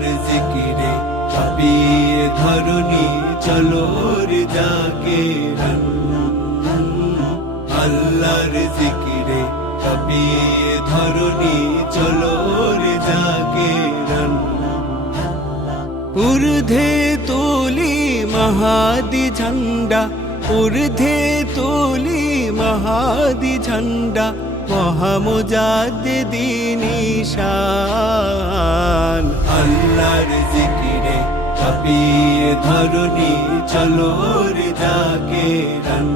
তোমার জিকিরে হাবিয়ে ধরণী চলোর জাগে আল্লাহর জিকিরে হাবিয়ে ধরণী চলোর জাগে ঊর্ধ্বে তোলি মহাদি ঝান্ডা, ঊর্ধ্বে তোলি মহাদি ঝান্ডা মহামুজাদ দিনিশান আল্লাহর জিকিরে কাঁপিয়ে ধরণী চলো রে রন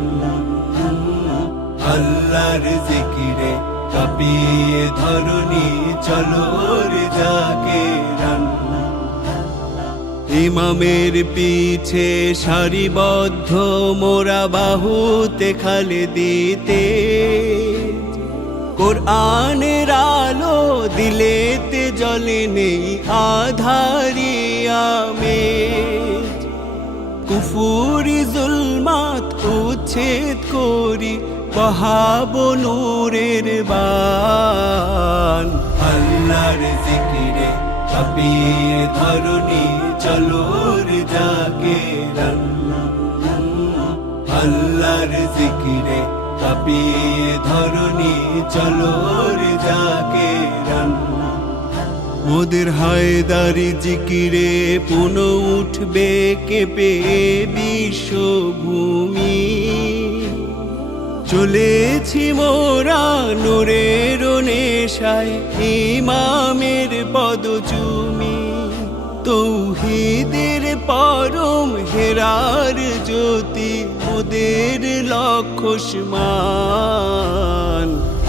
আল্লাহর জিকিরে কাঁপিয়ে ধরণী চলো রে রন ইমামের পিছে সারিবদ্ধ মোরা বাহুতে খালে দিতে কোরআনের আলো দিলেতে জলে নেই আধারিয়ামে কুফুরি জুলমাত উচ্ছেদ করি, বহাব নূরের বান। আল্লাহর জিকিরে কাঁপিয়ে ধরণী চলো রে জাগে আল্লাহর জিকিরে কাঁপিয়ে ধরণী চলো রে জাগে রন মোদের হায়দারি জিকিরে পুন উঠবে কেঁপে বিশ্বভূমি। চলেছি মোরা নূরের নেশায় ইমামের পদচুমি। তৌহিদের পরম হেরার জ্যোতি মোদের লক্ষ্য সমান।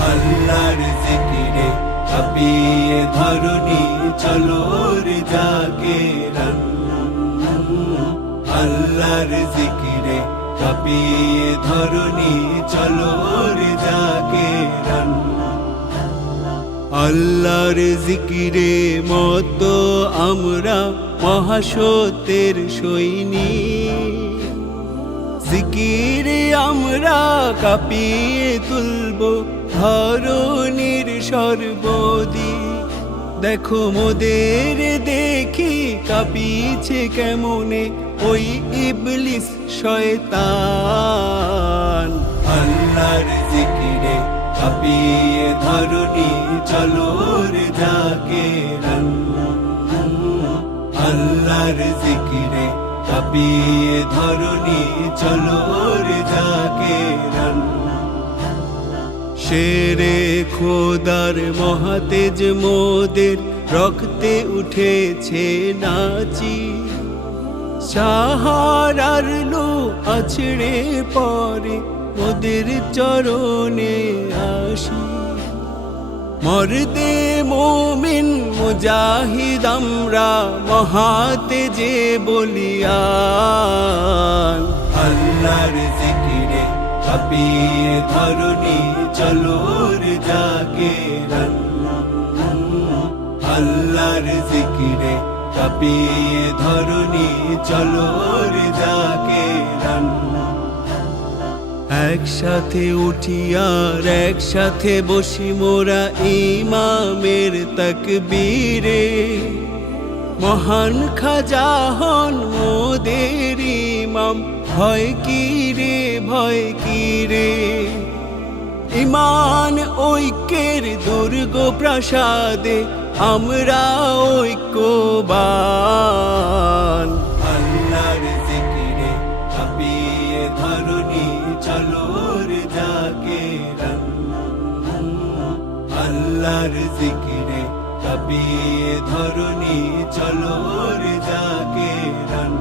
আল্লাহর জিকিরে কাঁপিয়ে ধরণী চলো রে জাগে আল্লাহর জিকিরে কাঁপিয়ে ধরণী চলো রে জাগে আল্লাহর জিকিরে মতো আমরা মহাসত্যের সৈনিক। জিকিরে আমরা কাঁপিয়ে তুলব, ধরণীর সর্বদি। দেখো মোদের দেখি কাঁপিছে কেমনে, ওই ইবলিস শয়তান। আল্লাহর জিকিরে কাঁপিয়ে ধরণী চলোর রন আল্লাহর জিকিরে কাঁপিয়ে ধরণী চলো জাগে শেরে খোদার মহাতেজ মোদের রক্তে উঠেছে নাচি। সাহারার লো আছড়ে পরে মোদের চরণে আসি। মর্দে মোমিন মুজাহিদ আমরা মহাতে যে বলিয়ান। আল্লাহর জিকিরে কাঁপিয়ে ধরণী চলো রে জাগে আল্লাহর জিকিরে কাঁপিয়ে ধরণী চলো রে জাগে রন একসাথে উঠিয়ার একসাথে বসি মোরা ইমামের তকবীরে। মহান খাজা হন মোদের ইমাম, ভয় কি রে, ভয় কি রে? ইমান ঐক্যের দুর্গ প্রাসাদে আমরা ঐক্যবান। আল্লাহর জিকিরে কাঁপিয়ে ধরণী চলো যাকে রান